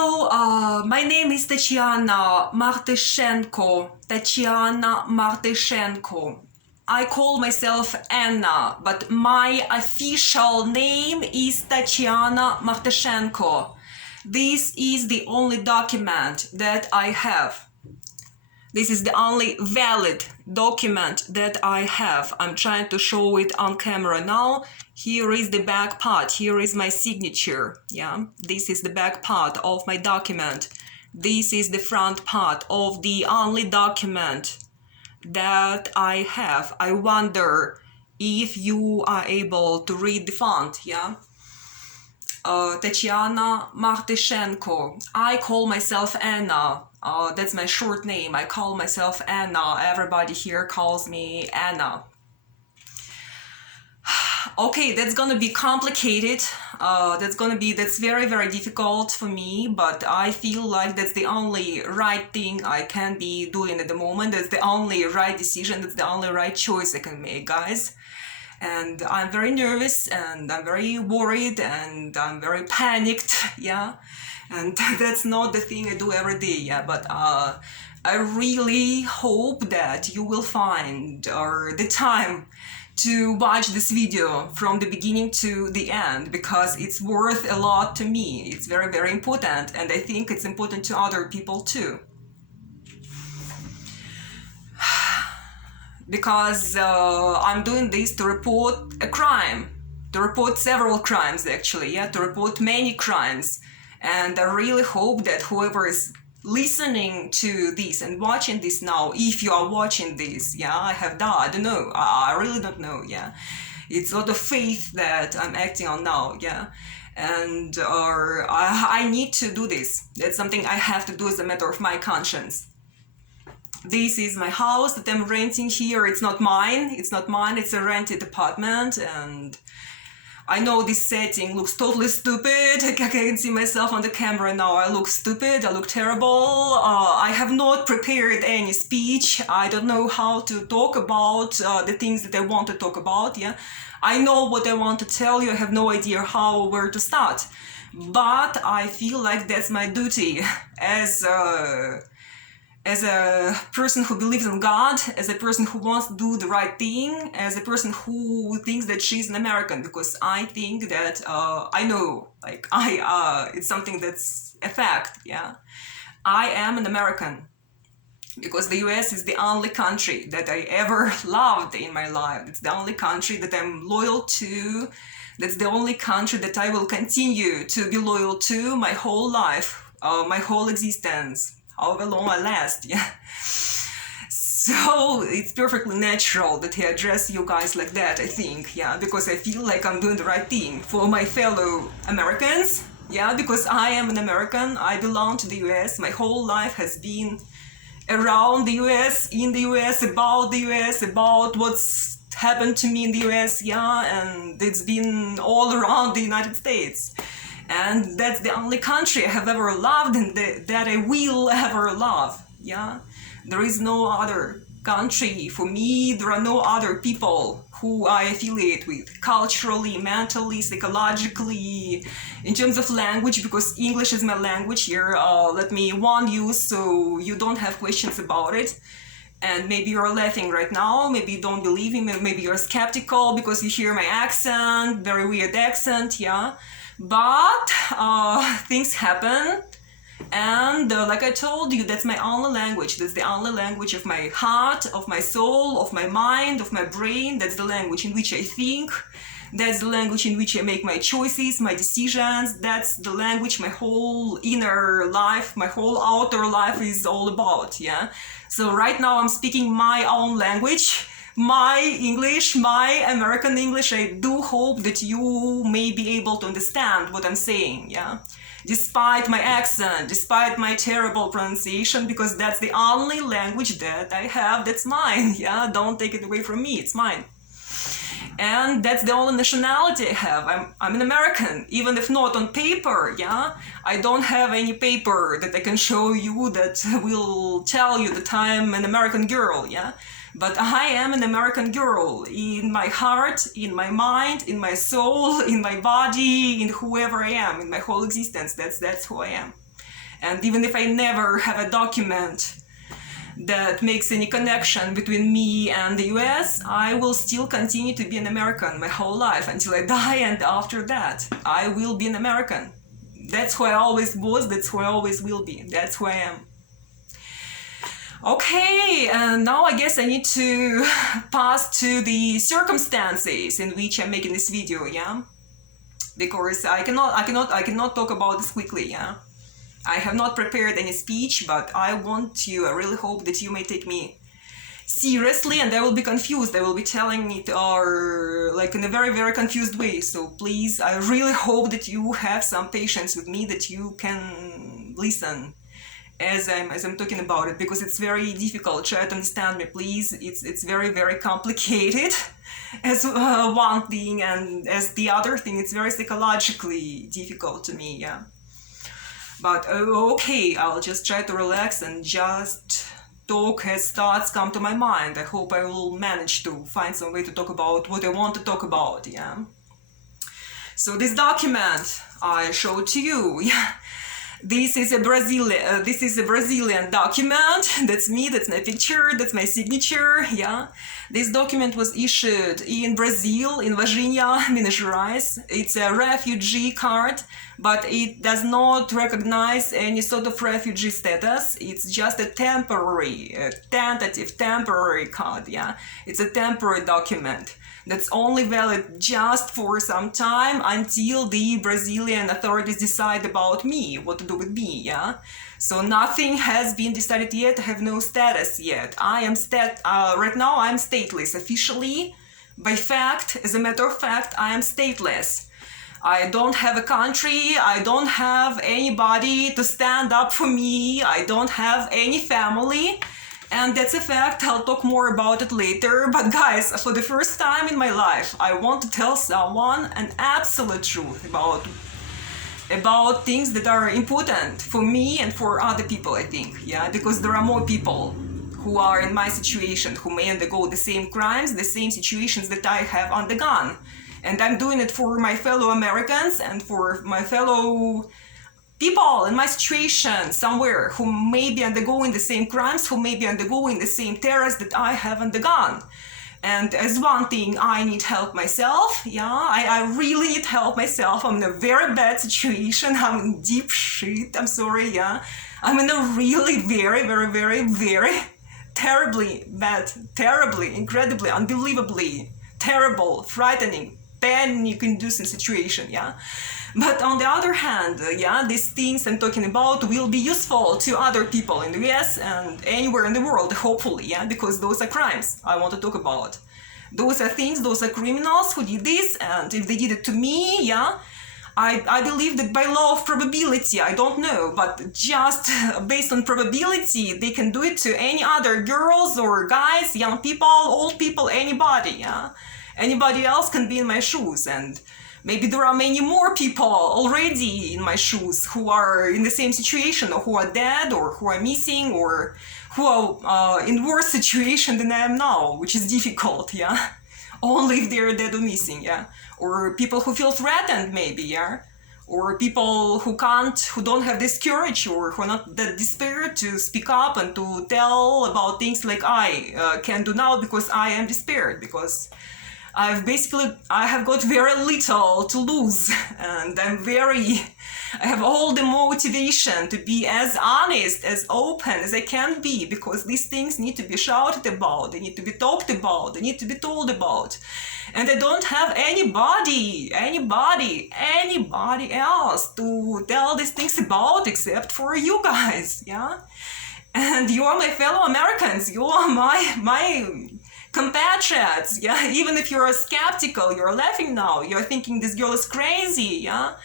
Hello, my name is Tatiana Martyshchenko. Tatiana Martyshchenko. I call myself Anna, but my official name is Tatiana Martyshchenko. This is the only document that I have. This is the only valid document that I have. I'm trying to show it on camera now. Here is the back part. Here is my signature. Yeah, this is the back part of my document. This is the front part of the only document that I have. I wonder if you are able to read the font. Yeah. Tatiana Martyshchenko. I call myself Anna. That's my short name. I call myself Anna. Everybody here calls me Anna. Okay, that's gonna be complicated. That's very, very difficult for me, but I feel like that's the only right thing I can be doing at the moment. That's the only right decision. That's the only right choice I can make, guys. And I'm very nervous and I'm very worried and I'm very panicked, yeah. And that's not the thing I do every day, yeah. But I really hope that you will find the time to watch this video from the beginning to the end, because it's worth a lot to me. It's very, very important, and I think it's important to other people too. Because I'm doing this to report a crime, to report several crimes actually, yeah, to report many crimes. And I really hope that whoever is listening to this and watching this now, if you are watching this, yeah, I don't know, I really don't know, yeah. It's a lot of faith that I'm acting on now, yeah. And I need to do this. That's something I have to do as a matter of my conscience. This is my house that I'm renting here. It's not mine. It's a rented apartment, and I know this setting looks totally stupid. I can see myself on the camera now. I look stupid. I look terrible. I have not prepared any speech. I don't know how to talk about the things that I want to talk about. Yeah, I know what I want to tell you. I have no idea where to start, but I feel like that's my duty as a person who believes in God, as a person who wants to do the right thing, as a person who thinks that she's an American, because I think that I know, like it's something that's a fact, yeah. I am an American because the US is the only country that I ever loved in my life. It's the only country that I'm loyal to. That's the only country that I will continue to be loyal to my whole life, my whole existence. However long I last, yeah. So it's perfectly natural that I address you guys like that, I think, yeah, because I feel like I'm doing the right thing for my fellow Americans, yeah, because I am an American, I belong to the US, my whole life has been around the US, in the US, about what's happened to me in the US, yeah, and it's been all around the United States. And that's the only country I have ever loved and that I will ever love, yeah? There is no other country for me, there are no other people who I affiliate with, culturally, mentally, psychologically, in terms of language, because English is my language here. Let me warn you so you don't have questions about it. And maybe you're laughing right now, maybe you don't believe me, maybe you're skeptical because you hear my accent, very weird accent, yeah? But things happen, and like I told you, that's my only language. That's the only language of my heart, of my soul, of my mind, of my brain. That's the language in which I think. That's the language in which I make my choices, my decisions. That's the language my whole inner life, my whole outer life is all about, yeah? So right now I'm speaking my own language, my English, my American English. I do hope that you may be able to understand what I'm saying, yeah? Despite my accent, despite my terrible pronunciation, because that's the only language that I have that's mine, yeah? Don't take it away from me, it's mine. And that's the only nationality I have. I'm an American, even if not on paper, yeah? I don't have any paper that I can show you that will tell you that I'm an American girl, yeah? But I am an American girl in my heart, in my mind, in my soul, in my body, in whoever I am, in my whole existence. That's who I am. And even if I never have a document that makes any connection between me and the US, I will still continue to be an American my whole life until I die, and after that, I will be an American. That's who I always was, that's who I always will be, that's who I am. Okay, and now I guess I need to pass to the circumstances in which I'm making this video, yeah? Because I cannot talk about this quickly, yeah? I have not prepared any speech, but I really hope that you may take me seriously, and I will be confused. I will be telling it like in a very, very confused way. So please, I really hope that you have some patience with me, that you can listen as I'm talking about it, because it's very difficult. Try to understand me, please. It's very, very complicated as one thing, and as the other thing, it's very psychologically difficult to me, yeah. But okay, I'll just try to relax and just talk as thoughts come to my mind. I hope I will manage to find some way to talk about what I want to talk about, yeah. So this document I showed to you, yeah. This is a Brazilian document. That's me, that's my picture, that's my signature, yeah. This document was issued in Brazil, in Virginia, Minas Gerais. It's a refugee card, but it does not recognize any sort of refugee status. It's just a tentative temporary card, yeah. It's a temporary document that's only valid just for some time until the Brazilian authorities decide about me, what to do with me, yeah? So nothing has been decided yet, I have no status yet. Right now I'm stateless officially. By fact, as a matter of fact, I am stateless. I don't have a country, I don't have anybody to stand up for me, I don't have any family. And that's a fact, I'll talk more about it later. But guys, for the first time in my life, I want to tell someone an absolute truth about things that are important for me and for other people, I think, yeah? Because there are more people who are in my situation, who may undergo the same crimes, the same situations that I have undergone. And I'm doing it for my fellow Americans and for my fellow people in my situation somewhere who may be undergoing the same crimes, who may be undergoing the same terrors that I have undergone. And as one thing, I need help myself, yeah, I really need help myself. I'm in a very bad situation, I'm in deep shit, I'm sorry, yeah. I'm in a really very, very, very, very terribly bad, terribly, incredibly, unbelievably terrible, frightening, panic-inducing situation, yeah. But on the other hand, yeah, these things I'm talking about will be useful to other people in the US and anywhere in the world, hopefully, yeah, because those are crimes I want to talk about. Those are things, those are criminals who did this, and if they did it to me, yeah, I believe that by law of probability, I don't know, but just based on probability, they can do it to any other girls or guys, young people, old people, anybody, yeah. Anybody else can be in my shoes, and maybe there are many more people already in my shoes who are in the same situation, or who are dead, or who are missing, or who are in worse situation than I am now, which is difficult, yeah? Only if they're dead or missing, yeah? Or people who feel threatened, maybe, yeah? Or people who don't have this courage, or who are not that desperate to speak up and to tell about things like I can do now because I am despaired, because I have got very little to lose, and I have all the motivation to be as honest, as open as I can be, because these things need to be shouted about, they need to be talked about, they need to be told about. And I don't have anybody else to tell these things about except for you guys, yeah? And you are my fellow Americans, you are my compatriots, yeah? Even if you're skeptical, you're laughing now, you're thinking this girl is crazy, yeah?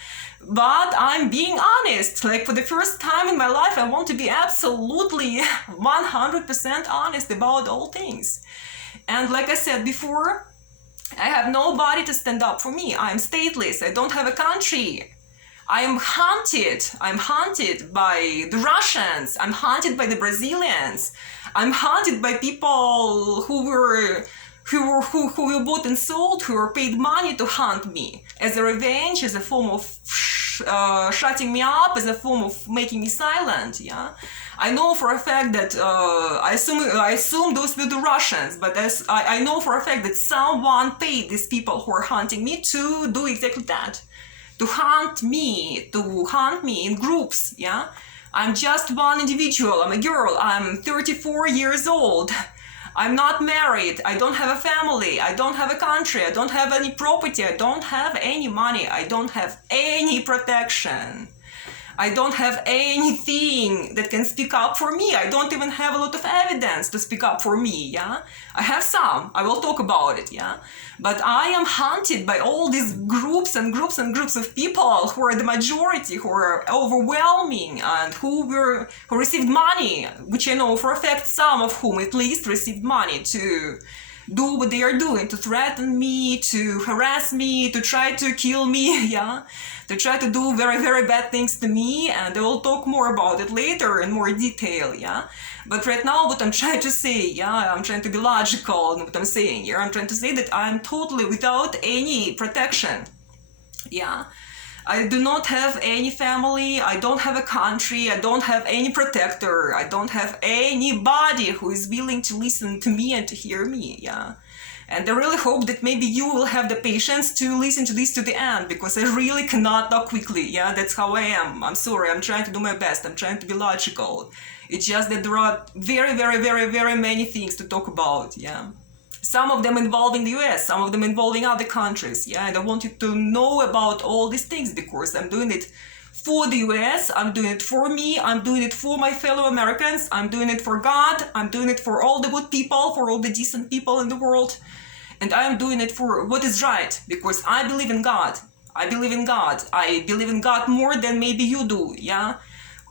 But I'm being honest. Like, for the first time in my life, I want to be absolutely 100% honest about all things. And like I said before, I have nobody to stand up for me. I'm stateless, I don't have a country. I'm hunted by the Russians, I'm hunted by the Brazilians, I'm hunted by people who were bought and sold, who were paid money to hunt me as a revenge, as a form of shutting me up as a form of making me silent. Yeah, I know for a fact that I assume those were the Russians, but as I know for a fact that someone paid these people who are hunting me to do exactly that, to hunt me in groups. Yeah, I'm just one individual. I'm a girl. I'm 34 years old. I'm not married, I don't have a family, I don't have a country, I don't have any property, I don't have any money, I don't have any protection. I don't have anything that can speak up for me. I don't even have a lot of evidence to speak up for me, yeah? I have some, I will talk about it, yeah? But I am hunted by all these groups and groups and groups of people who are the majority, who are overwhelming, and who received money, which I know for a fact some of whom at least received money to do what they are doing, to threaten me, to harass me, to try to kill me, yeah? To try to do very, very bad things to me, and I will talk more about it later in more detail, yeah? But right now, what I'm trying to say, yeah, I'm trying to be logical in what I'm saying here. I'm trying to say that I'm totally without any protection, yeah? I do not have any family, I don't have a country, I don't have any protector, I don't have anybody who is willing to listen to me and to hear me, yeah? And I really hope that maybe you will have the patience to listen to this to the end, because I really cannot talk quickly, yeah? That's how I am. I'm sorry, I'm trying to do my best, I'm trying to be logical. It's just that there are very, very, very, very many things to talk about, yeah? Some of them involving the US, some of them involving other countries, yeah? And I want you to know about all these things, because I'm doing it for the US, I'm doing it for me, I'm doing it for my fellow Americans, I'm doing it for God, I'm doing it for all the good people, for all the decent people in the world, and I'm doing it for what is right, because I believe in God. I believe in God. I believe in God more than maybe you do, yeah?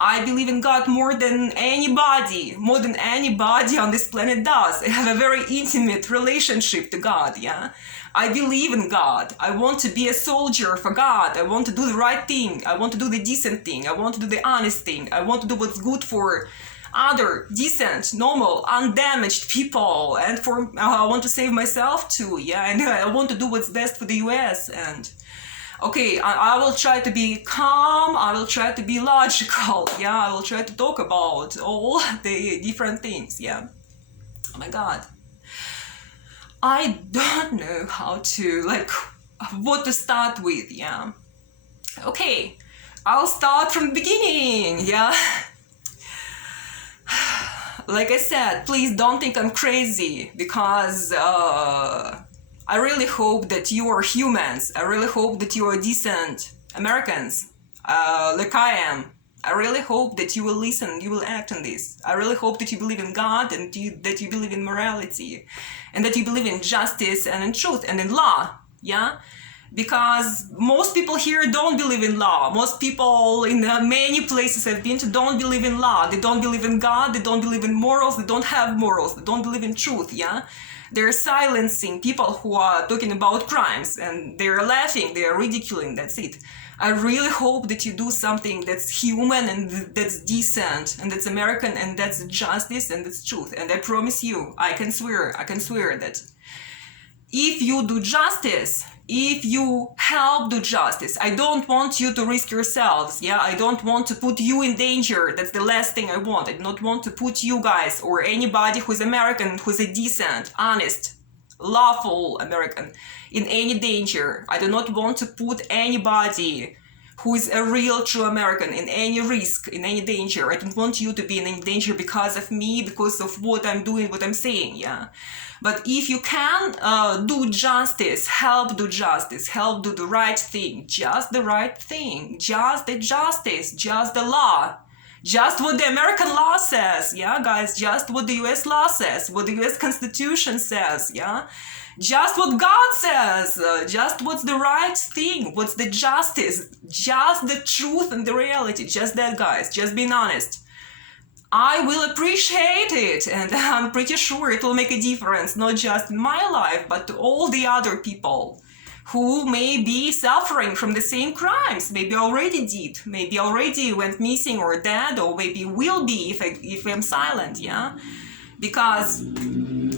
I believe in God more than anybody on this planet does. I have a very intimate relationship to God, yeah? I believe in God. I want to be a soldier for God. I want to do the right thing. I want to do the decent thing. I want to do the honest thing. I want to do what's good for other decent, normal, undamaged people. And for I want to save myself too, yeah? And I want to do what's best for the US. And okay, I will try to be calm, I will try to be logical, yeah? I will try to talk about all the different things, yeah? Oh my God. I don't know how to, what to start with, yeah? Okay, I'll start from the beginning, yeah? Like I said, please don't think I'm crazy, because I really hope that you are humans. I really hope that you are decent Americans, like I am. I really hope that you will listen, you will act on this. I really hope that you believe in God, and that you believe in morality, and that you believe in justice and in truth and in law, yeah? Because most people here don't believe in law. Most people in many places I've been to don't believe in law. They don't believe in God, they don't believe in morals, they don't have morals, they don't believe in truth, yeah? They're silencing people who are talking about crimes, and they're laughing, they're ridiculing, that's it. I really hope that you do something that's human and that's decent and that's American and that's justice and that's truth. And I promise you, I can swear that if you do justice, if you help do justice, I don't want you to risk yourselves, yeah? I don't want to put you in danger. That's the last thing I want. I do not want to put you guys or anybody who's American, who's a decent, honest, lawful American in any danger. I do not want to put anybody who is a real true American in any risk, in any danger. I don't want you to be in any danger because of me, because of what I'm doing, what I'm saying, yeah? But if you can do justice, help do the right thing, just the right thing, just the justice, just the law, just what the American law says, yeah, guys, just what the US law says, what the US Constitution says, yeah, just what God says, just what's the right thing, what's the justice, just the truth and the reality, just that, guys, just being honest. I will appreciate it, and I'm pretty sure it will make a difference, not just in my life, but to all the other people who may be suffering from the same crimes, maybe already did, maybe already went missing or dead, or maybe will be if I'm silent, yeah? Because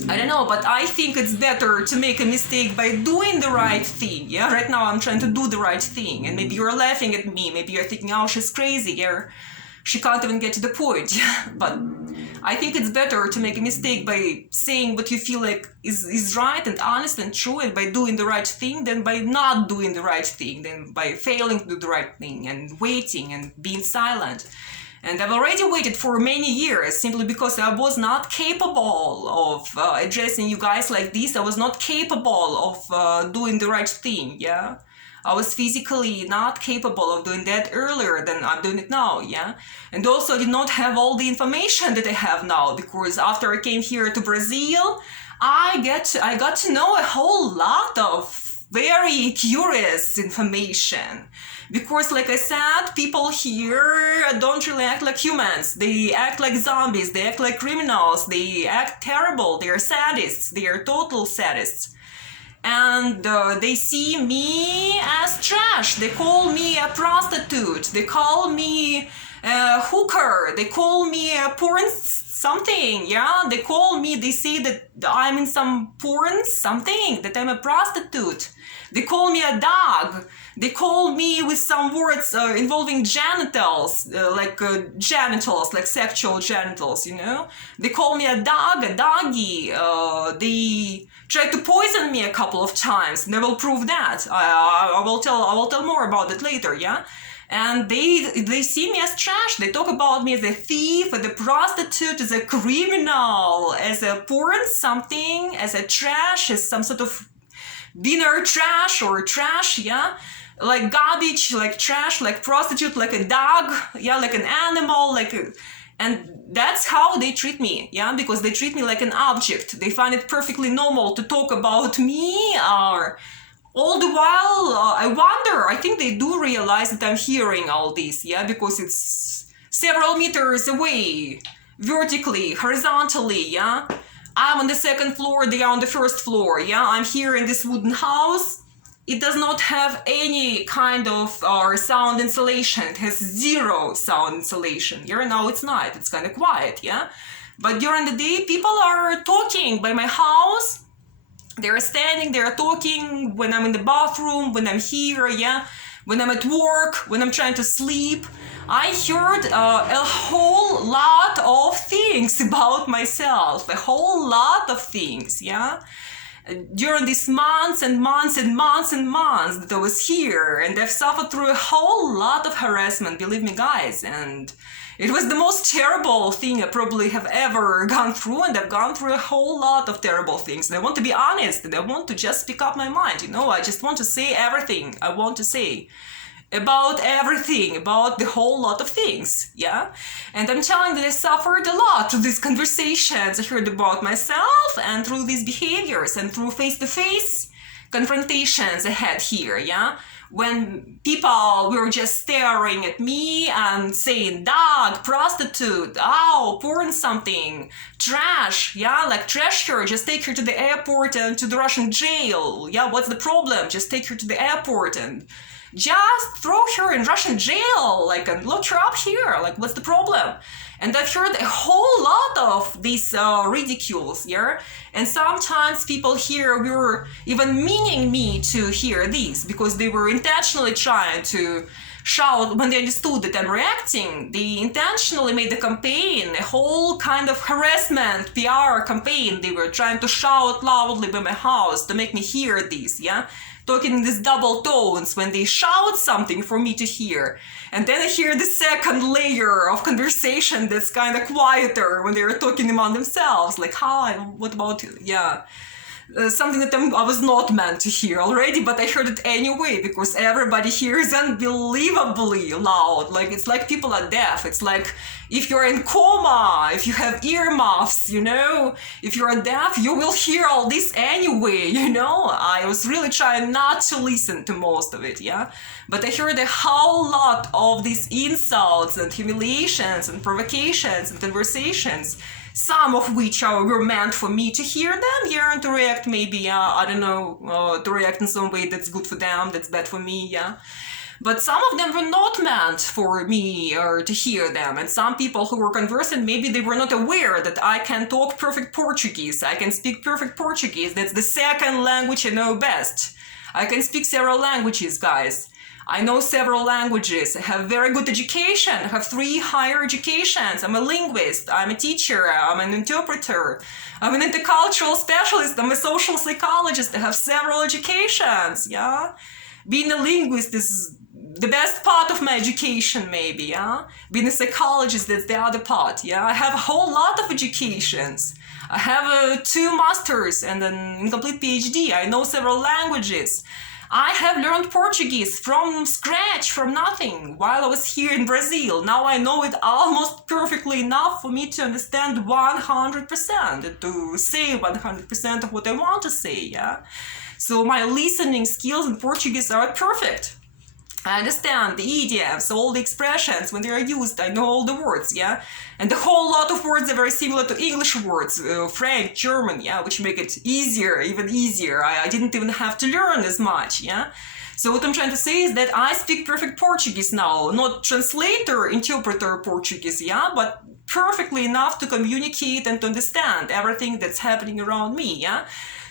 I don't know, but I think it's better to make a mistake by doing the right thing. Yeah, right now I'm trying to do the right thing, and maybe you're laughing at me, maybe you're thinking, oh, she's crazy, yeah, she can't even get to the point. Yeah, but I think it's better to make a mistake by saying what you feel like is right and honest and true, and by doing the right thing, than by not doing the right thing, than by failing to do the right thing and waiting and being silent. And I've already waited for many years simply because I was not capable of addressing you guys like this. I was not capable of doing the right thing, yeah? I was physically not capable of doing that earlier than I'm doing it now, yeah? And also I did not have all the information that I have now, because after I came here to Brazil, I got to know a whole lot of very curious information. Because, like I said, people here don't really act like humans. They act like zombies, they act like criminals, they act terrible, they are sadists, they are total sadists. And they see me as trash. They call me a prostitute, they call me a hooker, they call me a porn something, yeah? They call me, they say that I'm in some porn something, that I'm a prostitute. They call me a dog. They call me with some words involving genitals, like genitals, like sexual genitals, you know? They call me a dog, a doggy. They tried to poison me a couple of times, and I will prove that. I will tell more about it later, yeah? And they see me as trash. They talk about me as a thief, as a prostitute, as a criminal, as a porn something, as a trash, as some sort of dinner trash or trash, yeah? Like garbage, like trash, like prostitute, like a dog, yeah, like an animal, and that's how they treat me, yeah, because they treat me like an object. They find it perfectly normal to talk about me, or all the while, I wonder, I think they do realize that I'm hearing all this, yeah, because it's several meters away, vertically, horizontally, yeah. I'm on the second floor, they are on the first floor, yeah. I'm here in this wooden house. It does not have any kind of sound insulation. It has zero sound insulation. Here now it's night, it's kind of quiet, yeah? But during the day, people are talking by my house. They're standing, they're talking when I'm in the bathroom, when I'm here, yeah? When I'm at work, when I'm trying to sleep. I heard a whole lot of things about myself, a whole lot of things, yeah? During these months and months and months and months that I was here, and I've suffered through a whole lot of harassment, believe me guys, and it was the most terrible thing I probably have ever gone through, and I've gone through a whole lot of terrible things, and I want to be honest, and I want to just speak up my mind, you know, I just want to say everything I want to say. About everything, about the whole lot of things, yeah? And I'm telling that I suffered a lot through these conversations I heard about myself, and through these behaviors, and through face-to-face confrontations I had here, yeah? When people were just staring at me and saying, dog, prostitute, ow, porn something, trash, yeah? Like trash her, just take her to the airport and to the Russian jail, yeah? What's the problem? Just take her to the airport and just throw her in Russian jail, like, and lock her up here, like, what's the problem? And I've heard a whole lot of these ridicules, yeah? And sometimes people here were even meaning me to hear these, because they were intentionally trying to shout, when they understood that I'm reacting, they intentionally made a campaign, a whole kind of harassment, PR campaign. They were trying to shout loudly by my house to make me hear this, yeah? Talking in these double tones when they shout something for me to hear. And then I hear the second layer of conversation that's kind of quieter when they're talking among themselves. Like, hi, what about you? Yeah. Something that I was not meant to hear already, but I heard it anyway, because everybody here is unbelievably loud. Like, it's like people are deaf. It's like if you're in coma, if you have earmuffs, you know, if you're deaf, you will hear all this anyway, you know. I was really trying not to listen to most of it, yeah. But I heard a whole lot of these insults and humiliations and provocations and conversations, some of which were meant for me to hear them, yeah, and to react maybe, I don't know, to react in some way that's good for them, that's bad for me, yeah. But some of them were not meant for me or to hear them. And some people who were conversant, maybe they were not aware that I can talk perfect Portuguese. I can speak perfect Portuguese. That's the second language I know best. I can speak several languages, guys. I know several languages. I have very good education. I have 3 higher educations. I'm a linguist. I'm a teacher. I'm an interpreter. I'm an intercultural specialist. I'm a social psychologist. I have several educations. Yeah, being a linguist is the best part of my education, maybe. Yeah, being a psychologist, that's the other part. Yeah, I have a whole lot of educations. I have 2 masters and an incomplete PhD. I know several languages. I have learned Portuguese from scratch, from nothing, while I was here in Brazil. Now I know it almost perfectly enough for me to understand 100%, to say 100% of what I want to say, yeah? So my listening skills in Portuguese are perfect. I understand the idioms, all the expressions, when they are used, I know all the words, yeah? And a whole lot of words are very similar to English words, French, German, yeah, which make it easier, even easier. I didn't even have to learn as much, yeah? So what I'm trying to say is that I speak perfect Portuguese now, not translator, interpreter Portuguese, yeah, but perfectly enough to communicate and to understand everything that's happening around me, yeah?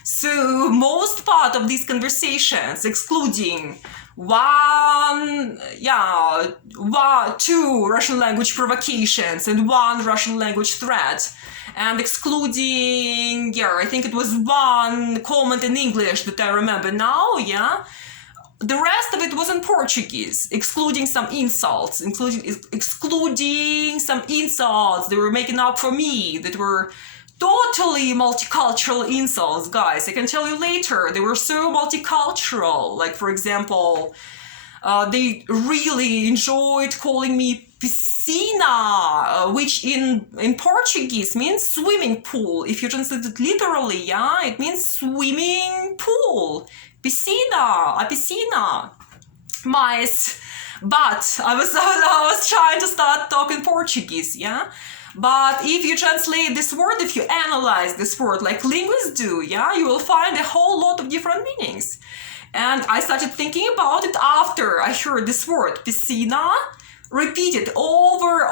So most part of these conversations, excluding 2 Russian language provocations and 1 Russian language threat, and excluding, I think it was 1 comment in English that I remember now, yeah. The rest of it was in Portuguese, excluding some insults, excluding some insults they were making up for me, that were totally multicultural insults, guys. I can tell you later, they were so multicultural. Like, for example, they really enjoyed calling me piscina, which in Portuguese means swimming pool. If you translate it literally, yeah, it means swimming pool. Piscina, a piscina. Mas, but I was trying to start talking Portuguese, yeah? But if you translate this word, if you analyze this word like linguists do, yeah, you will find a whole lot of different meanings. And I started thinking about it after I heard this word, piscina, repeated over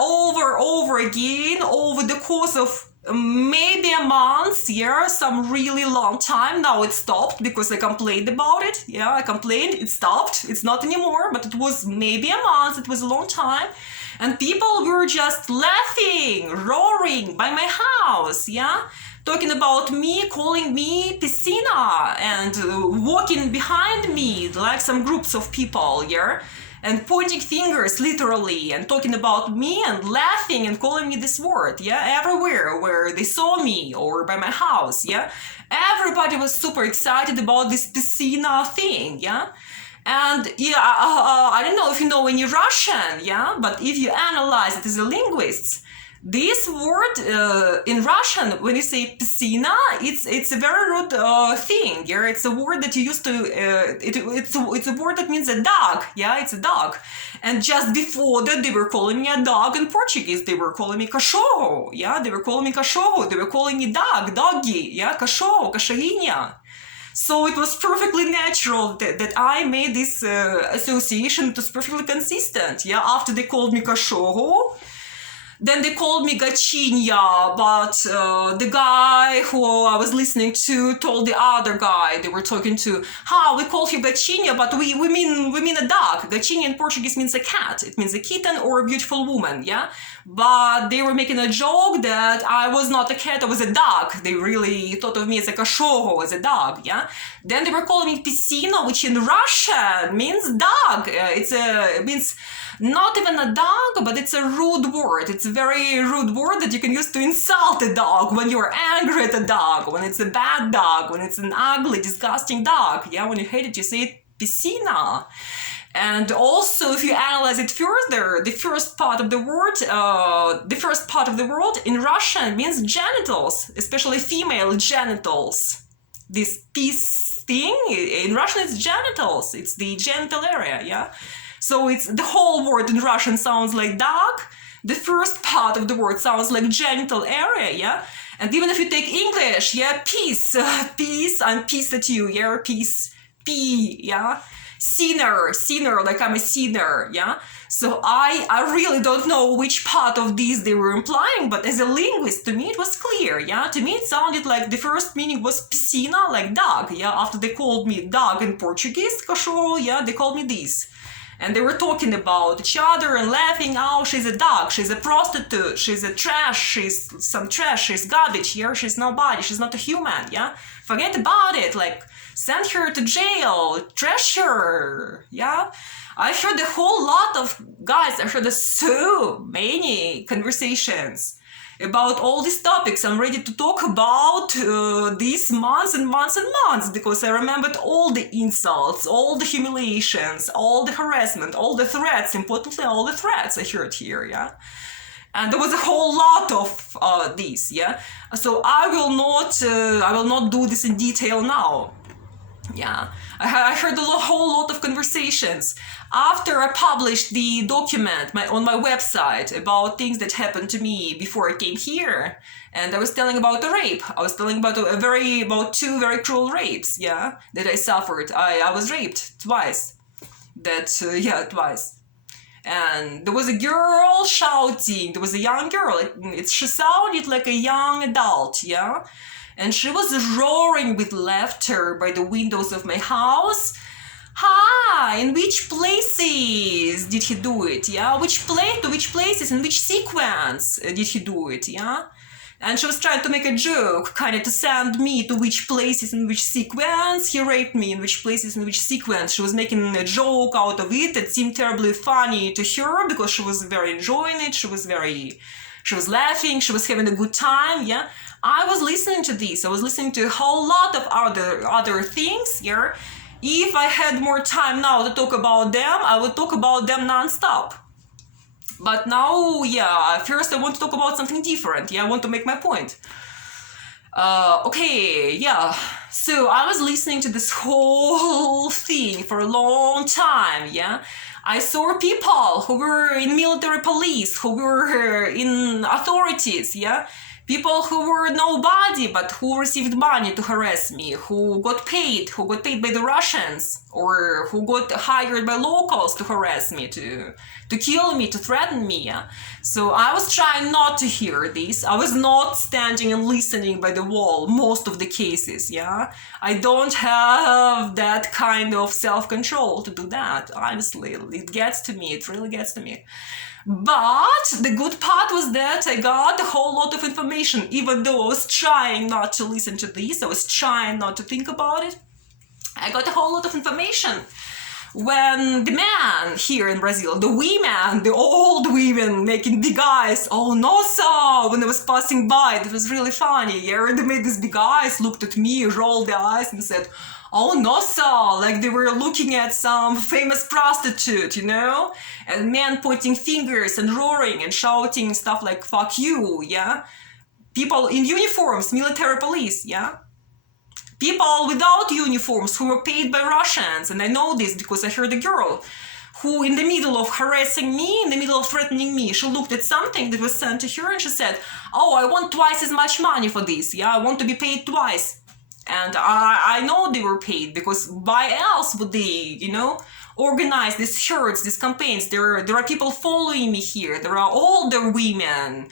again over the course of maybe a month, yeah, some really long time. Now it stopped because I complained about it. Yeah, I complained, it stopped. It's not anymore, but it was maybe a month. It was a long time. And people were just laughing, roaring by my house, yeah? Talking about me, calling me piscina, and walking behind me like some groups of people, yeah? And pointing fingers, literally, and talking about me and laughing and calling me this word, yeah? Everywhere where they saw me or by my house, yeah? Everybody was super excited about this piscina thing, yeah? And yeah, I don't know if you know any Russian, yeah, but if you analyze it as a linguist, this word in Russian, when you say piscina, it's a very rude thing. Yeah, it's a word that you used to. It's a word that means a dog. Yeah, it's a dog. And just before that, they were calling me a dog in Portuguese. They were calling me cachorro. Yeah, they were calling me cachorro. They were calling me dog, doggy. Yeah, cachorro, cachorrinha. So it was perfectly natural that I made this association. It was perfectly consistent. Yeah, after they called me cachorro, then they called me gatinha, but the guy who I was listening to told the other guy they were talking to, we call you gatinha, but we mean a dog. Gatinha in Portuguese means a cat. It means a kitten or a beautiful woman, yeah? But they were making a joke that I was not a cat, I was a dog. They really thought of me as a cachorro, as a dog, yeah? Then they were calling me piscina, which in Russian means dog. It means not even a dog, but it's a rude word. It's a very rude word that you can use to insult a dog when you're angry at a dog, when it's a bad dog, when it's an ugly, disgusting dog. Yeah, when you hate it, you say it, piscina. And also, if you analyze it further, the first part of the word in Russian means genitals, especially female genitals. This piece thing, in Russian it's genitals, it's the genital area, yeah? So it's the whole word in Russian sounds like dog. The first part of the word sounds like genital area, yeah? And even if you take English, yeah, peace, peace, I'm pissed at you, yeah, peace, P, yeah? sinner, like I'm a sinner, yeah? So I really don't know which part of this they were implying, but as a linguist, to me it was clear, yeah? To me it sounded like the first meaning was piscina, like dog, yeah? After they called me dog in Portuguese, cachorro, yeah, they called me this. And they were talking about each other and laughing, oh, she's a dog, she's a prostitute, she's a trash, she's some trash, she's garbage, yeah? She's nobody, she's not a human, yeah? Forget about it, like, send her to jail, trash her, yeah? I heard a whole lot of, guys, I heard so many conversations about all these topics. I'm ready to talk about these months and months and months, because I remembered all the insults, all the humiliations, all the harassment, all the threats, importantly, all the threats I heard here, yeah? And there was a whole lot of this, yeah? So I will not do this in detail now. Yeah, I heard a whole lot of conversations after I published the document on my website about things that happened to me before I came here, and I was telling about a rape. I was telling about about two very cruel rapes, yeah, that I suffered. I was raped twice. Twice. And there was a girl shouting. There was a young girl. She sounded like a young adult, yeah. And she was roaring with laughter by the windows of my house. Ha! In which places did he do it? Yeah, to which places, in which sequence did he do it? Yeah, and she was trying to make a joke, kind of to send me to which places, in which sequence he raped me, in which places, in which sequence. She was making a joke out of it. It seemed terribly funny to her because she was very enjoying it. She was laughing. She was having a good time. Yeah. I was listening to this. I was listening to a whole lot of other things here. If I had more time now to talk about them, I would talk about them non-stop. But now, yeah, first I want to talk about something different. Yeah, I want to make my point. Okay, yeah. So I was listening to this whole thing for a long time, yeah. I saw people who were in military police, who were in authorities, yeah. People who were nobody, but who received money to harass me, who got paid by the Russians, or who got hired by locals to harass me, to kill me, to threaten me. Yeah? So I was trying not to hear this. I was not standing and listening by the wall most of the cases. Yeah, I don't have that kind of self-control to do that. Honestly, it gets to me. It really gets to me. But the good part was that I got a whole lot of information, even though I was trying not to listen to this, I was trying not to think about it. I got a whole lot of information. When the men here in Brazil, the women, the old women making big eyes, oh no, so when I was passing by, it was really funny. Yeah, they made these big eyes, looked at me, rolled their eyes and said, oh no, so like they were looking at some famous prostitute, you know, and men pointing fingers and roaring and shouting stuff like fuck you, yeah, people in uniforms, military police, yeah, people without uniforms who were paid by Russians. And I know this because I heard a girl who, in the middle of harassing me, in the middle of threatening me, she looked at something that was sent to her and she said, oh, I want twice as much money for this, yeah, I want to be paid twice. And I know they were paid, because why else would they, you know, organize these shirts, these campaigns? There are people following me here. There are older women,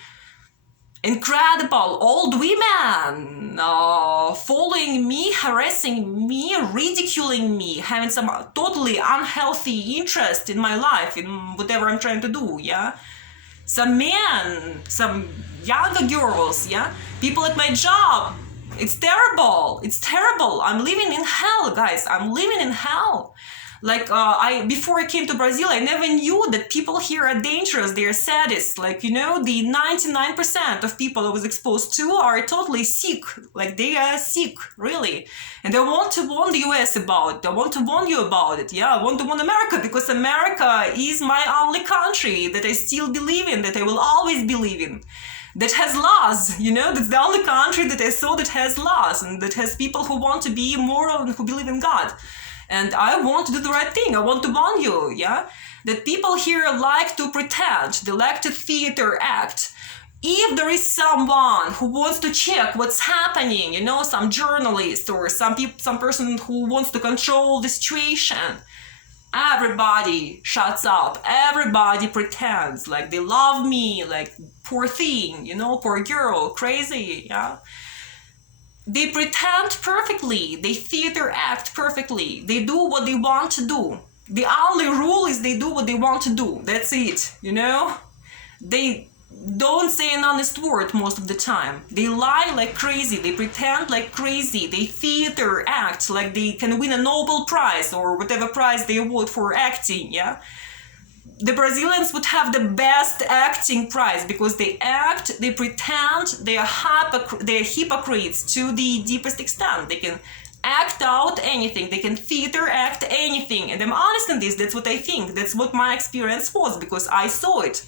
incredible old women, following me, harassing me, ridiculing me, having some totally unhealthy interest in my life, in whatever I'm trying to do, yeah? Some men, some younger girls, yeah? People at my job. It's terrible. It's terrible. I'm living in hell, guys. I'm living in hell. Like, before I came to Brazil, I never knew that people here are dangerous. They are sadists. Like, you know, the 99% of people I was exposed to are totally sick. Like, they are sick, really. And I want to warn the US about it. I want to warn you about it. Yeah, I want to warn America, because America is my only country that I still believe in, that I will always believe in. That has laws, you know, that's the only country that I saw that has laws and that has people who want to be moral and who believe in God. And I want to do the right thing. I want to warn you, yeah, that people here like to pretend, they like to theater act. If there is someone who wants to check what's happening, you know, some journalist or some person who wants to control the situation, everybody shuts up, everybody pretends like they love me, like poor thing, you know, poor girl, crazy, yeah. They pretend perfectly, they theater act perfectly, they do what they want to do. The only rule is they do what they want to do, that's it, you know. They don't say an honest word most of the time. They lie like crazy, they pretend like crazy, they theater act like they can win a Nobel Prize or whatever prize they award for acting, yeah. The Brazilians would have the best acting prize because they act, they pretend, they're hypocrites to the deepest extent. They can act out anything, they can theater act anything, and I'm honest in this, that's what I think, that's what my experience was, because I saw it.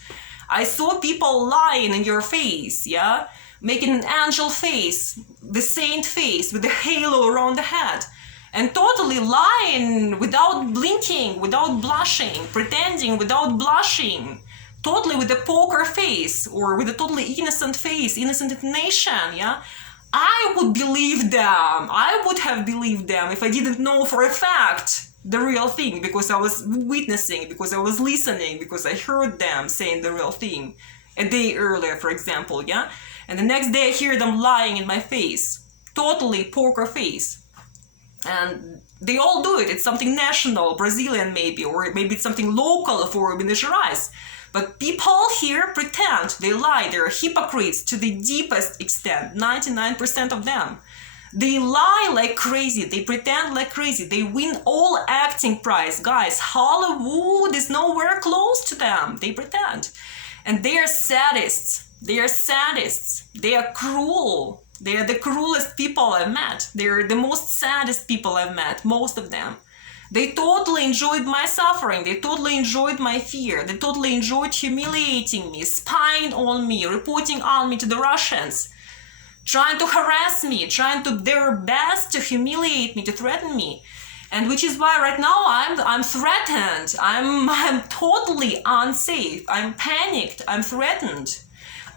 I saw people lying in your face, yeah, making an angel face, the saint face with the halo around the head, and totally lying without blinking, without blushing, pretending without blushing, totally with a poker face or with a totally innocent face, innocent intonation, yeah. I would believe them. I would have believed them if I didn't know for a fact the real thing, because I was witnessing, because I was listening, because I heard them saying the real thing a day earlier, for example, yeah? And the next day I hear them lying in my face, totally poker face. And they all do it. It's something national, Brazilian maybe, or maybe it's something local for Minas Gerais. But people here pretend, they lie, they're hypocrites to the deepest extent, 99% of them. They lie like crazy, they pretend like crazy, they win all acting prize. Guys, Hollywood is nowhere close to them, they pretend. And they are sadists, they are cruel. They are the cruelest people I've met. They're the most saddest people I've met, most of them. They totally enjoyed my suffering, they totally enjoyed my fear, they totally enjoyed humiliating me, spying on me, reporting on me to the Russians, trying to harass me, trying to their best to humiliate me, to threaten me. And which is why right now I'm threatened, I'm totally unsafe, I'm panicked, I'm threatened.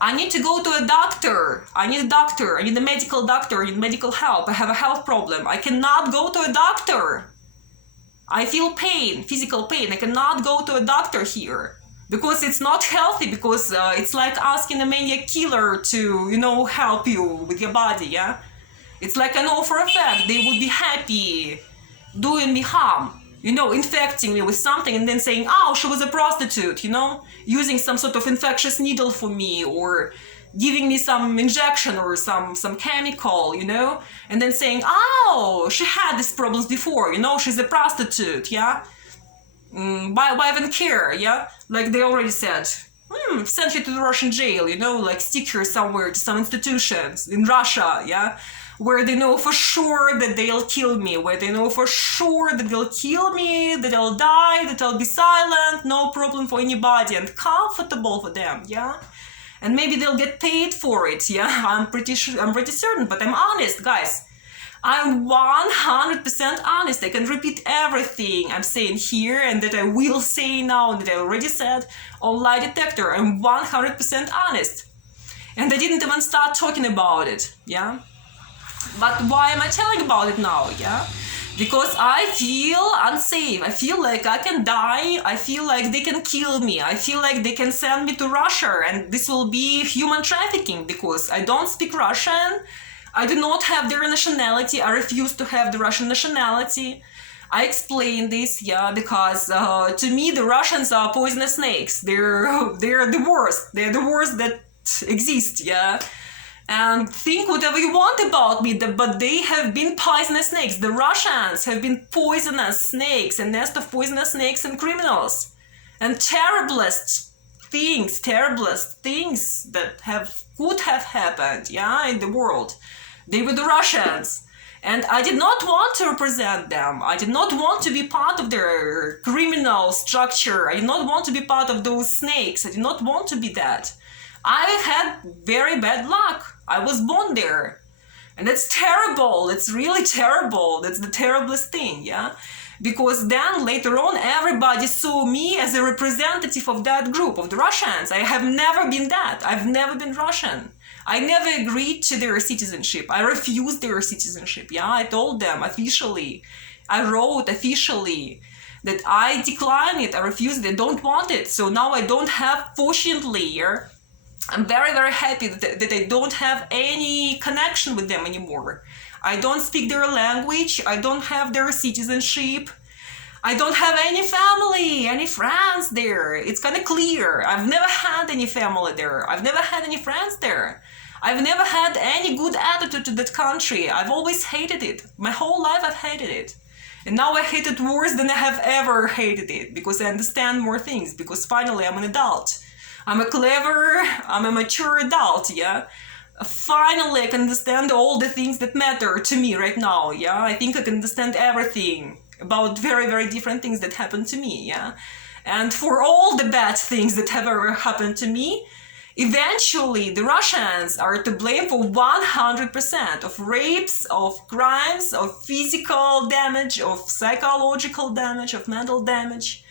I need to go to a doctor. I need a medical doctor, I need medical help. I have a health problem. I cannot go to a doctor. I feel pain, physical pain. I cannot go to a doctor here because it's not healthy, because it's like asking a maniac killer to, you know, help you with your body, yeah? It's like I know for a fact they would be happy doing me harm, you know, infecting me with something and then saying, oh, she was a prostitute, you know, using some sort of infectious needle for me, or giving me some injection or some chemical, you know, and then saying, oh, she had these problems before, you know, she's a prostitute, yeah? Why even care, yeah? Like they already said, send her to the Russian jail, you know, like stick her somewhere to some institutions in Russia, yeah? Where they know for sure that they'll kill me, where they know for sure that they'll kill me, that I'll die, that I'll be silent, no problem for anybody, and comfortable for them, yeah? And maybe they'll get paid for it, yeah? I'm pretty certain, but I'm honest, guys. I'm 100% honest. I can repeat everything I'm saying here and that I will say now and that I already said on lie detector. I'm 100% honest. And I didn't even start talking about it, yeah? But why am I telling about it now, yeah? Because I feel unsafe. I feel like I can die. I feel like they can kill me. I feel like they can send me to Russia, and this will be human trafficking because I don't speak Russian. I do not have their nationality. I refuse to have the Russian nationality. I explain this, yeah, because to me the Russians are poisonous snakes. They're the worst. They're the worst that exist, yeah. And think whatever you want about me, but they have been poisonous snakes. The Russians have been poisonous snakes, a nest of poisonous snakes and criminals. And terriblest things that could have happened, yeah, in the world. They were the Russians. And I did not want to represent them. I did not want to be part of their criminal structure. I did not want to be part of those snakes. I did not want to be that. I had very bad luck. I was born there. And that's terrible. It's really terrible. That's the terriblest thing, yeah? Because then later on everybody saw me as a representative of that group, of the Russians. I have never been that. I've never been Russian. I never agreed to their citizenship. I refused their citizenship, yeah? I told them officially. I wrote officially that I decline it, I refuse it, I don't want it. So now I don't have, fortunately, I'm very, very happy that I don't have any connection with them anymore. I don't speak their language, I don't have their citizenship, I don't have any family, any friends there. It's kind of clear. I've never had any family there. I've never had any friends there. I've never had any good attitude to that country. I've always hated it. My whole life I've hated it. And now I hate it worse than I have ever hated it, because I understand more things, because finally I'm an adult. I'm a mature adult, yeah? Finally I can understand all the things that matter to me right now, yeah? I think I can understand everything about very, very different things that happened to me, yeah? And for all the bad things that have ever happened to me, eventually the Russians are to blame for 100% of rapes, of crimes, of physical damage, of psychological damage, of mental damage,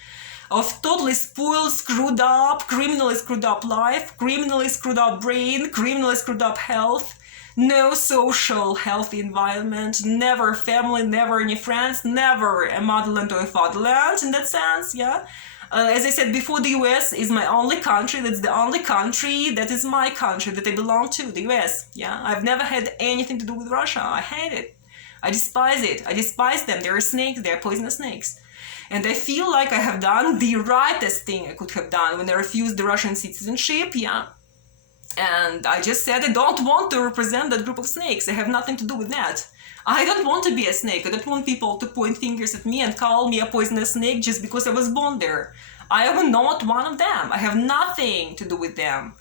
of totally spoiled, screwed up, criminally screwed up life, criminally screwed up brain, criminally screwed up health, no social healthy environment, never family, never any friends, never a motherland or a fatherland in that sense, yeah? As I said before, the US is my only country. That's the only country that is my country, that I belong to, the US. Yeah, I've never had anything to do with Russia. I hate it. I despise it. I despise them. They're snakes. They're poisonous snakes. And I feel like I have done the rightest thing I could have done when I refused the Russian citizenship. Yeah. And I just said I don't want to represent that group of snakes. I have nothing to do with that. I don't want to be a snake. I don't want people to point fingers at me and call me a poisonous snake just because I was born there. I am not one of them. I have nothing to do with them.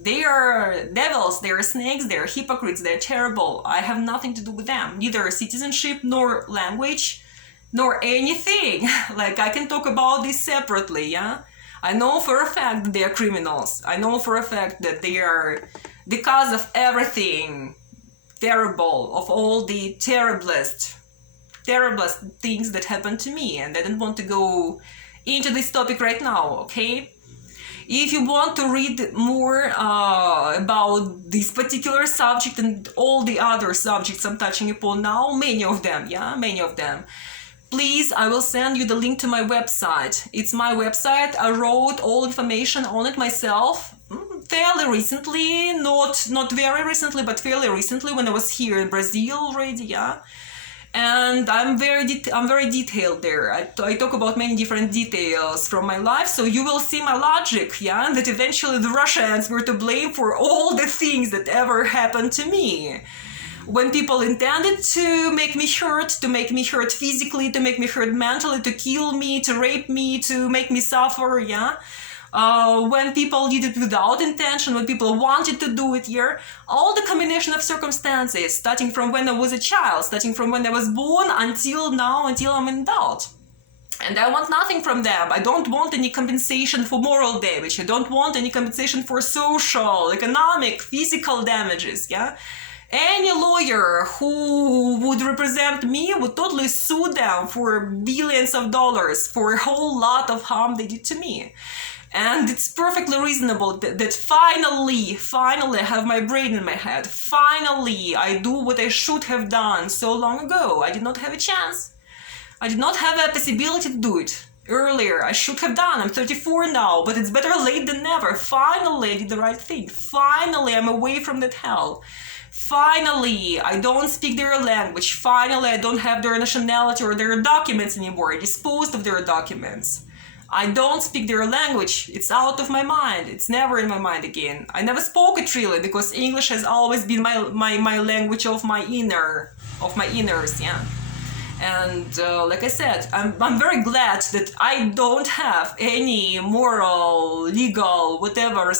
They are devils, they are snakes, they are hypocrites, they are terrible. I have nothing to do with them. Neither citizenship, nor language, nor anything. Like, I can talk about this separately, yeah? I know for a fact that they are criminals. I know for a fact that they are the cause of everything terrible, of all the terriblest things that happened to me, and I don't want to go into this topic right now, okay? If you want to read more about this particular subject and all the other subjects I'm touching upon now, many of them, please, I will send you the link to my website. It's my website. I wrote all information on it myself fairly recently, not very recently, but fairly recently, when I was here in Brazil already, yeah. And I'm very detailed there. I talk about many different details from my life, so you will see my logic, yeah, that eventually the Russians were to blame for all the things that ever happened to me. When people intended to make me hurt physically, to make me hurt mentally, to kill me, to rape me, to make me suffer, yeah. When people did it without intention, when people wanted to do it here, all the combination of circumstances, starting from when I was a child, starting from when I was born until now, until I'm an adult. And I want nothing from them. I don't want any compensation for moral damage. I don't want any compensation for social, economic, physical damages, yeah? Any lawyer who would represent me would totally sue them for billions of dollars for a whole lot of harm they did to me. And it's perfectly reasonable that finally I have my brain in my head. Finally, I do what I should have done so long ago. I did not have a chance. I did not have a possibility to do it earlier. I should have done. I'm 34 now, but it's better late than never. Finally, I did the right thing. Finally, I'm away from that hell. Finally, I don't speak their language. Finally, I don't have their nationality or their documents anymore. I disposed of their documents. I don't speak their language. It's out of my mind. It's never in my mind again. I never spoke it really, because English has always been my language of my inners, yeah. And like I said, I'm very glad that I don't have any moral, legal, whatever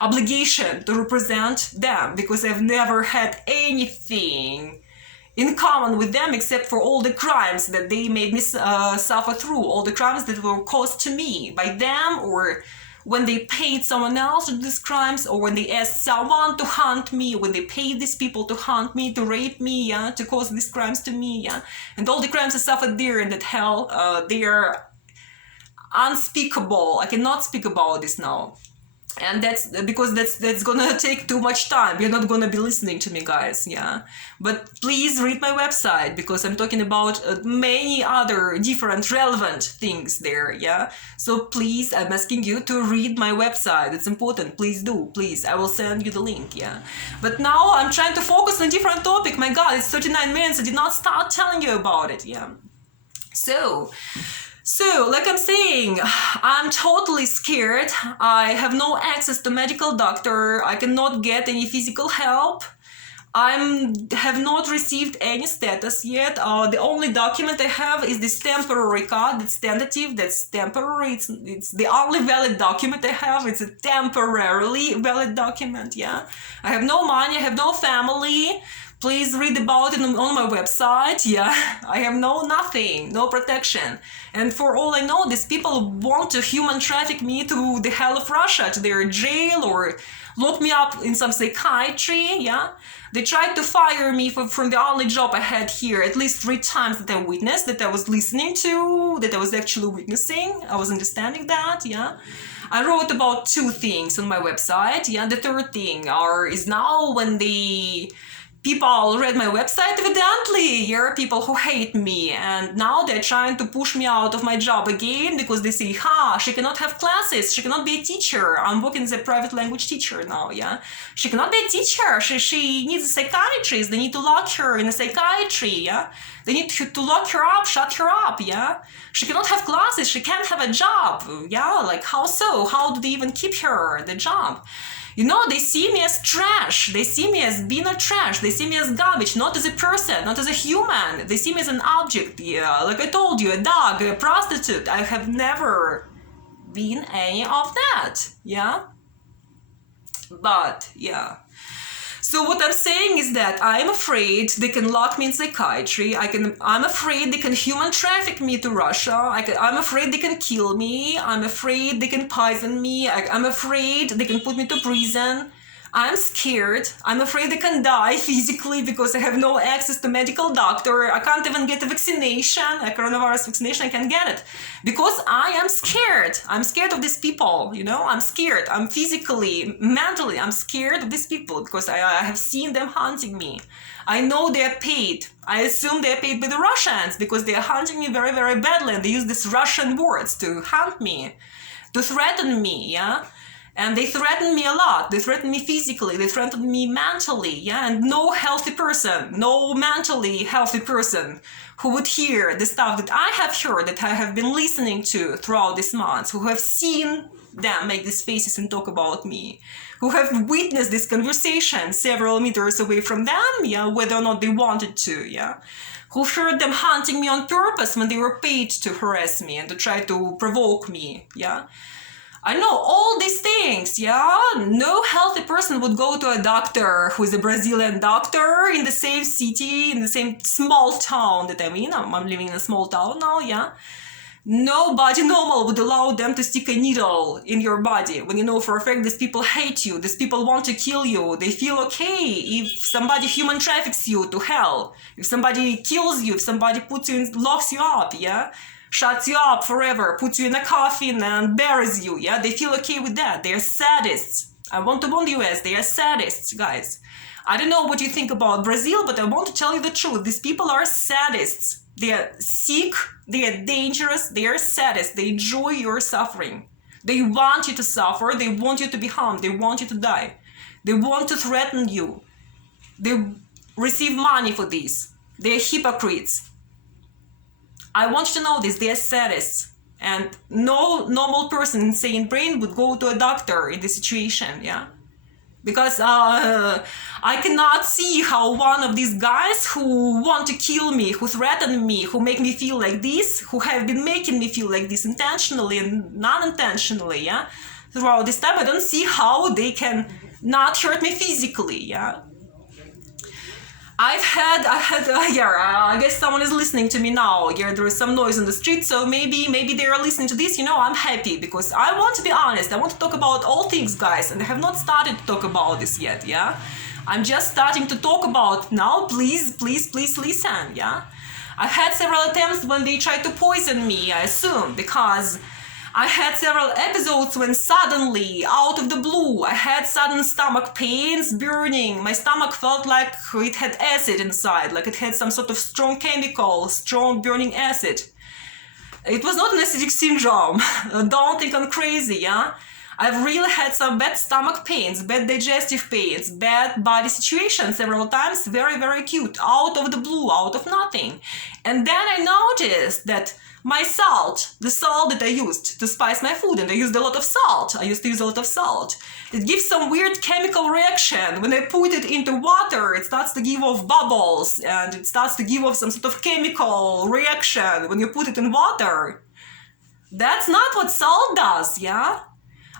obligation to represent them, because I've never had anything in common with them except for all the crimes that they made me suffer through, all the crimes that were caused to me by them, or when they paid someone else to do these crimes, or when they asked someone to hunt me, when they paid these people to hunt me, to rape me, yeah, to cause these crimes to me, yeah, and all the crimes I suffered there in that hell, they are unspeakable. I cannot speak about this now. And that's because that's gonna take too much time. You're not gonna be listening to me, guys. Yeah, but please read my website, because I'm talking about many other different relevant things there. Yeah, so please, I'm asking you to read my website. It's important. Please do. Please, I will send you the link. Yeah, but now I'm trying to focus on a different topic. My God, it's 39 minutes. I did not start telling you about it. Yeah, so, like I'm saying, I'm totally scared. I have no access to medical doctor. I cannot get any physical help. Have not received any status yet. The only document I have is this temporary card. It's tentative. That's temporary. It's the only valid document I have. It's a temporarily valid document. Yeah, I have no money. I have no family. Please read about it on my website. Yeah, I have nothing, no protection. And for all I know, these people want to human traffic me to the hell of Russia, to their jail, or lock me up in some psychiatry. Yeah, they tried to fire me from the only job I had here at least 3 times that I witnessed, that I was listening to, that I was actually witnessing. I was understanding that. Yeah, I wrote about 2 things on my website. Yeah, the third thing is now when people read my website, evidently. There are people who hate me, and now they're trying to push me out of my job again, because they say, she cannot have classes, she cannot be a teacher. I'm working as a private language teacher now, yeah. She cannot be a teacher, she needs a psychiatrist, they need to lock her in a psychiatry, yeah. They need to lock her up, shut her up, yeah. She cannot have classes, she can't have a job, yeah. Like, how so? How do they even keep her the job? You know, they see me as trash. They see me as being a trash. They see me as garbage, not as a person, not as a human. They see me as an object. Yeah, like I told you, a dog, a prostitute. I have never been any of that. Yeah. But, yeah. So what I'm saying is that I'm afraid they can lock me in psychiatry. I'm afraid they can human traffic me to Russia. I'm afraid they can kill me. I'm afraid they can poison me. I'm afraid they can put me to prison. I'm scared. I'm afraid I can die physically because I have no access to medical doctor. I can't even get a vaccination, a coronavirus vaccination. I can't get it because I am scared. I'm scared of these people, you know. I'm scared. I'm physically, mentally, I'm scared of these people because I have seen them hunting me. I know they're paid. I assume they're paid by the Russians because they are hunting me very, very badly, and they use these Russian words to hunt me, to threaten me, yeah? And they threaten me a lot. They threaten me physically. They threaten me mentally. Yeah, and no healthy person, no mentally healthy person who would hear the stuff that I have heard, that I have been listening to throughout these months, who have seen them make these faces and talk about me, who have witnessed this conversation several meters away from them, yeah, whether or not they wanted to, yeah, who heard them hunting me on purpose when they were paid to harass me and to try to provoke me, yeah. I know all these things, yeah? No healthy person would go to a doctor who is a Brazilian doctor in the same city, in the same small town that I'm in. I'm living in a small town now, yeah? Nobody normal would allow them to stick a needle in your body when you know for a fact these people hate you, these people want to kill you. They feel okay if somebody human traffics you to hell, if somebody kills you, if somebody puts you in, locks you up, yeah? Shuts you up forever, puts you in a coffin and buries you, yeah? They feel okay with that. They are sadists. I want to warn the US, they are sadists, guys. I don't know what you think about Brazil, but I want to tell you the truth. These people are sadists. They are sick, they are dangerous, they are sadists. They enjoy your suffering. They want you to suffer, they want you to be harmed, they want you to die. They want to threaten you. They receive money for this. They are hypocrites. I want you to know this, they are sadists, and no normal person in sane brain would go to a doctor in this situation, yeah? Because I cannot see how one of these guys who want to kill me, who threaten me, who make me feel like this, who have been making me feel like this intentionally and non-intentionally, yeah? Throughout this time, I don't see how they can not hurt me physically, yeah? I guess someone is listening to me now. Yeah, there is some noise on the street, so maybe they are listening to this. You know, I'm happy because I want to be honest. I want to talk about all things, guys, and I have not started to talk about this yet, yeah? I'm just starting to talk about now. Please listen, yeah? I've had several attempts when they tried to poison me, I assume, because I had several episodes when suddenly, out of the blue, I had sudden stomach pains, burning. My stomach felt like it had acid inside, like it had some sort of strong chemical, strong burning acid. It was not an acidic syndrome. Don't think I'm crazy, yeah? I've really had some bad stomach pains, bad digestive pains, bad body situation several times, very, very acute, out of the blue, out of nothing. And then I noticed that my salt, the salt that I used to spice my food, and I used a lot of salt. I used to use a lot of salt. It gives some weird chemical reaction. When I put it into water, it starts to give off bubbles, and it starts to give off some sort of chemical reaction when you put it in water. That's not what salt does, yeah?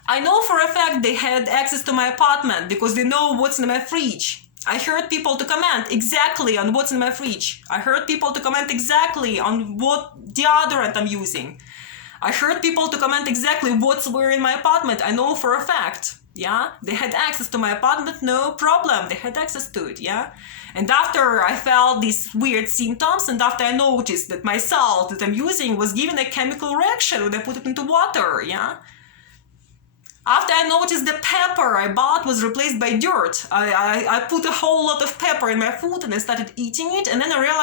I know for a fact they had access to my apartment because they know what's in my fridge. I heard people to comment exactly on what's in my fridge. I heard people to comment exactly on what deodorant I'm using. I heard people to comment exactly what's where in my apartment. I know for a fact. Yeah, they had access to my apartment, no problem. They had access to it, yeah. And after I felt these weird symptoms, and after I noticed that my salt that I'm using was giving a chemical reaction when I put it into water, yeah. After I noticed the pepper I bought was replaced by dirt, I put a whole lot of pepper in my food and I started eating it, and then I realized